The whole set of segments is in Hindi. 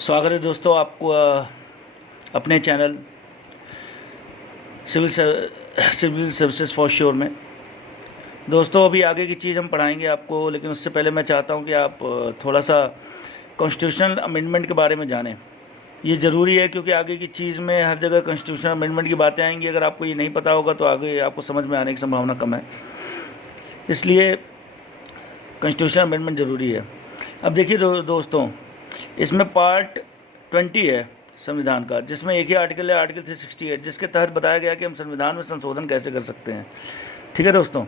स्वागत है दोस्तों आपको अपने channel civil services for sure में। दोस्तों अभी आगे की चीज़ हम पढ़ाएंगे आपको, लेकिन उससे पहले मैं चाहता हूं कि आप थोड़ा सा कॉन्स्टिट्यूशनल अमेंडमेंट के बारे में जानें। ये ज़रूरी है क्योंकि आगे की चीज़ में हर जगह कॉन्स्टिट्यूशनल अमेंडमेंट की बातें आएंगी। अगर आपको ये नहीं पता होगा तो आगे आपको समझ में आने की संभावना कम है, इसलिए कॉन्स्टिट्यूशनल अमेंडमेंट ज़रूरी है। अब देखिए दोस्तों, इसमें पार्ट 20 है संविधान का, जिसमें एक ही आर्टिकल है, आर्टिकल 368, जिसके तहत बताया गया कि हम संविधान में संशोधन कैसे कर सकते हैं। ठीक है दोस्तों,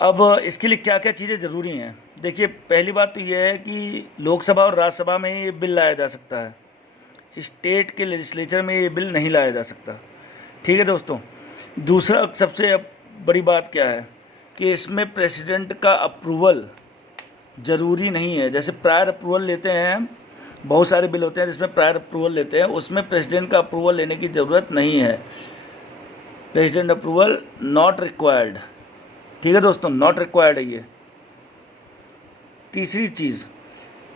अब इसके लिए क्या क्या चीज़ें ज़रूरी हैं। देखिए, पहली बात तो यह है कि लोकसभा और राज्यसभा में ये बिल लाया जा सकता है, स्टेट के लेजिस्लेचर में ये बिल नहीं लाया जा सकता। ठीक है दोस्तों, दूसरा सबसे बड़ी बात क्या है कि इसमें प्रेसिडेंट का अप्रूवल ज़रूरी नहीं है। जैसे प्रायर अप्रूवल लेते हैं, बहुत सारे बिल होते हैं जिसमें प्रायर अप्रूवल लेते हैं, उसमें प्रेसिडेंट का अप्रूवल लेने की ज़रूरत नहीं है। President approval not required. ठीक है दोस्तों, नॉट रिक्वायर्ड है ये। तीसरी चीज़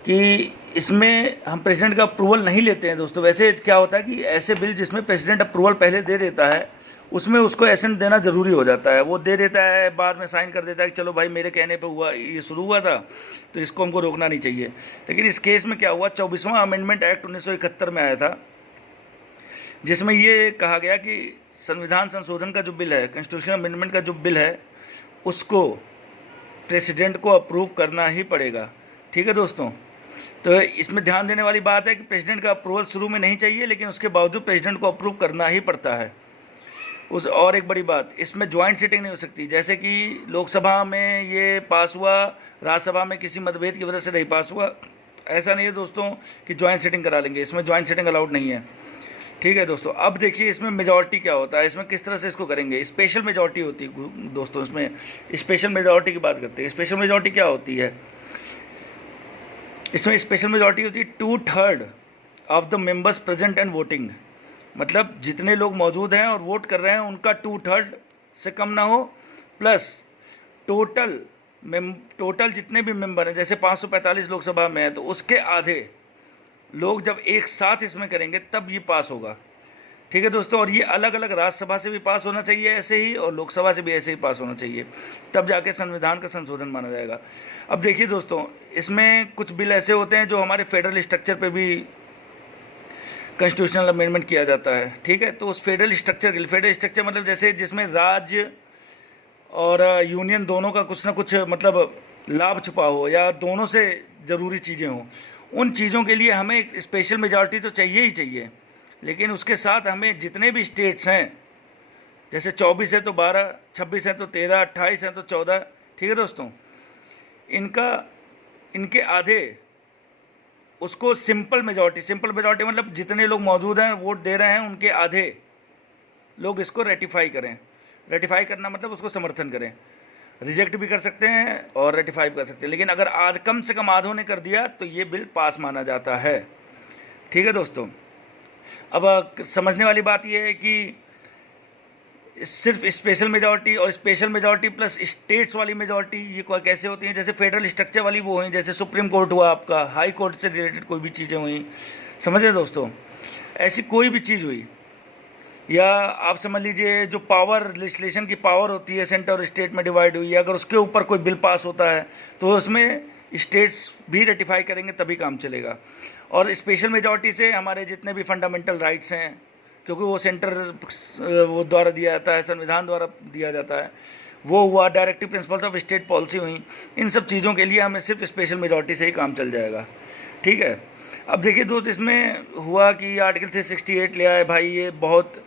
कि इसमें हम प्रेसिडेंट का अप्रूवल नहीं लेते हैं दोस्तों। वैसे क्या होता है कि ऐसे बिल जिसमें प्रेसिडेंट अप्रूवल पहले दे देता है, उसमें उसको एसेंट देना ज़रूरी हो जाता है। वो दे देता है, बाद में साइन कर देता है कि चलो भाई मेरे कहने पे हुआ, ये शुरू हुआ था तो इसको हमको रोकना नहीं चाहिए। लेकिन इस केस में क्या हुआ, 24वां अमेंडमेंट एक्ट 1971 में आया था, जिसमें ये कहा गया कि संविधान संशोधन का जो बिल है, कॉन्स्टिट्यूशन अमेंडमेंट का जो बिल है, उसको प्रेसिडेंट को अप्रूव करना ही पड़ेगा। ठीक है दोस्तों, तो इसमें ध्यान देने वाली बात है कि प्रेसिडेंट का अप्रूवल शुरू में नहीं चाहिए, लेकिन उसके बावजूद प्रेसिडेंट को अप्रूव करना ही पड़ता है। और एक बड़ी बात, इसमें ज्वाइंट सीटिंग नहीं हो सकती। जैसे कि लोकसभा में ये पास हुआ, राज्यसभा में किसी मतभेद की वजह से नहीं पास हुआ, ऐसा नहीं है दोस्तों कि ज्वाइंट सीटिंग करा लेंगे। इसमें ज्वाइंट सीटिंग अलाउड नहीं है। ठीक है दोस्तों, अब देखिए इसमें मेजॉरिटी क्या होता है, इसमें किस तरह से इसको करेंगे। स्पेशल मेजॉरिटी होती है दोस्तों। इसमें स्पेशल मेजॉरिटी की बात करते हैं। स्पेशल मेजॉरिटी क्या होती है, इसमें स्पेशल मेजॉरिटी होती है 2/3 of the members present and voting. मतलब जितने लोग मौजूद हैं और वोट कर रहे हैं उनका 2/3 से कम ना हो, प्लस टोटल जितने भी मेंबर हैं, जैसे 545 लोकसभा में है तो उसके आधे लोग जब एक साथ इसमें करेंगे तब ये पास होगा। ठीक है दोस्तों, और ये अलग अलग राज्यसभा से भी पास होना चाहिए ऐसे ही, और लोकसभा से भी ऐसे ही पास होना चाहिए, तब जाके संविधान का संशोधन माना जाएगा। अब देखिए दोस्तों, इसमें कुछ बिल ऐसे होते हैं जो हमारे फेडरल स्ट्रक्चर पे भी कॉन्स्टिट्यूशनल अमेंडमेंट किया जाता है। ठीक है, तो उस फेडरल स्ट्रक्चर मतलब जैसे जिसमें राज्य और यूनियन दोनों का कुछ ना कुछ मतलब लाभ छुपा हो, या दोनों से ज़रूरी चीज़ें हों, उन चीज़ों के लिए हमें एक स्पेशल मेजॉरिटी तो चाहिए ही चाहिए। लेकिन उसके साथ हमें जितने भी स्टेट्स हैं, जैसे 24 है तो 12, 26 है तो 13, 28 है तो 14। ठीक है दोस्तों, इनके आधे उसको सिंपल मेजॉरिटी मतलब जितने लोग मौजूद हैं वोट दे रहे हैं उनके आधे लोग इसको रेटिफाई करें। रेटिफाई करना मतलब उसको समर्थन करें। रिजेक्ट भी कर सकते हैं और रेटिफाई भी कर सकते हैं, लेकिन अगर कम से कम आधों ने कर दिया तो ये बिल पास माना जाता है। ठीक है दोस्तों, अब समझने वाली बात यह है कि सिर्फ स्पेशल मेजॉरिटी और स्पेशल मेजॉरिटी प्लस स्टेट्स वाली मेजॉरिटी ये कैसे होती हैं। जैसे फेडरल स्ट्रक्चर वाली वो हुई, जैसे सुप्रीम कोर्ट हुआ आपका, हाई कोर्ट से रिलेटेड कोई भी चीज़ें हुई, समझ रहे दोस्तों, ऐसी कोई भी चीज़ हुई, या आप समझ लीजिए जो पावर लेजिस्लेशन की पावर होती है सेंटर और स्टेट में डिवाइड हुई है, अगर उसके ऊपर कोई बिल पास होता है तो उसमें स्टेट्स भी रेटिफाई करेंगे तभी काम चलेगा। और स्पेशल मेजॉरिटी से हमारे जितने भी फंडामेंटल राइट्स हैं, क्योंकि वो सेंटर वो द्वारा दिया जाता है, संविधान द्वारा दिया जाता है, वो हुआ, directive principles of state policy हुई, इन सब चीज़ों के लिए हमें सिर्फ स्पेशल मेजॉरिटी से ही काम चल जाएगा। ठीक है, अब देखिए दोस्त, इसमें हुआ कि आर्टिकल 368 लिया है भाई। ये बहुत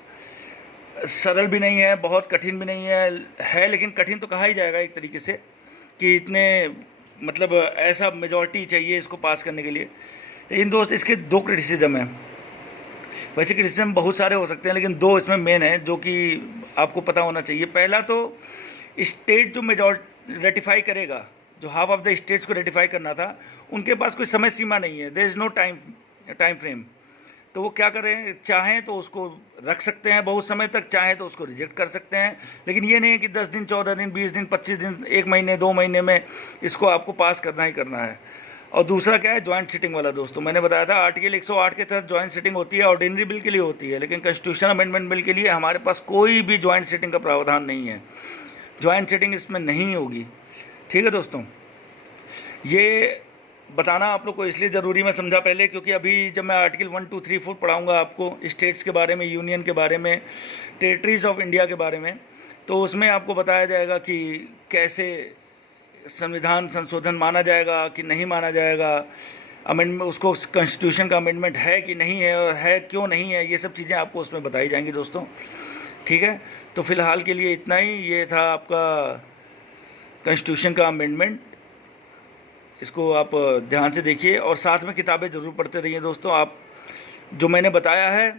सरल भी नहीं है, बहुत कठिन भी नहीं है, लेकिन कठिन तो कहा ही जाएगा एक तरीके से कि इतने मतलब ऐसा मेजॉरिटी चाहिए इसको पास करने के लिए। लेकिन दोस्त, इसके दो क्रिटिसिज्म हैं। वैसे क्रिटिसिज्म बहुत सारे हो सकते हैं, लेकिन दो इसमें मेन है जो कि आपको पता होना चाहिए। पहला तो स्टेट जो मेजॉरिटी रेटिफाई करेगा, जो हाफ ऑफ द स्टेट्स को रेटिफाई करना था, उनके पास कोई समय सीमा नहीं है, there is no time frame. तो वो क्या करें, चाहें तो उसको रख सकते हैं बहुत समय तक, चाहें तो उसको रिजेक्ट कर सकते हैं। लेकिन ये नहीं है कि 10 दिन, 14 दिन, 20 दिन, 25 दिन, 1 महीने, 2 महीने में इसको आपको पास करना ही करना है। और दूसरा क्या है, जॉइंट सिटिंग वाला दोस्तों। मैंने बताया था आर्टिकल 108 के तहत जॉइंट सिटिंग होती है, ऑर्डिनरी बिल के लिए होती है, लेकिन कॉन्स्टिट्यूशन अमेंडमेंट बिल के लिए हमारे पास कोई भी जॉइंट सिटिंग का प्रावधान नहीं है। जॉइंट सिटिंग इसमें नहीं होगी। ठीक है दोस्तों, ये बताना आप लोग को इसलिए ज़रूरी मैं समझा पहले, क्योंकि अभी जब मैं आर्टिकल 1, 2, 3, 4 पढ़ाऊँगा आपको स्टेट्स के बारे में, यूनियन के बारे में, टेरिटरीज़ ऑफ इंडिया के बारे में, तो उसमें आपको बताया जाएगा कि कैसे संविधान संशोधन माना जाएगा कि नहीं माना जाएगा, अमेंडमेंट उसको कॉन्स्टिट्यूशन का अमेंडमेंट है कि नहीं है, और है क्यों नहीं है, ये सब चीज़ें आपको उसमें बताई जाएंगी दोस्तों। ठीक है, तो फिलहाल के लिए इतना ही। ये था आपका कॉन्स्टिट्यूशन का अमेंडमेंट, इसको आप ध्यान से देखिए और साथ में किताबें ज़रूर पढ़ते रहिए दोस्तों। आप जो मैंने बताया है,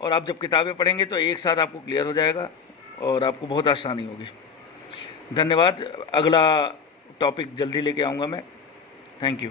और आप जब किताबें पढ़ेंगे तो एक साथ आपको क्लियर हो जाएगा और आपको बहुत आसानी होगी। धन्यवाद। अगला टॉपिक जल्दी लेके आऊँगा मैं। Thank you.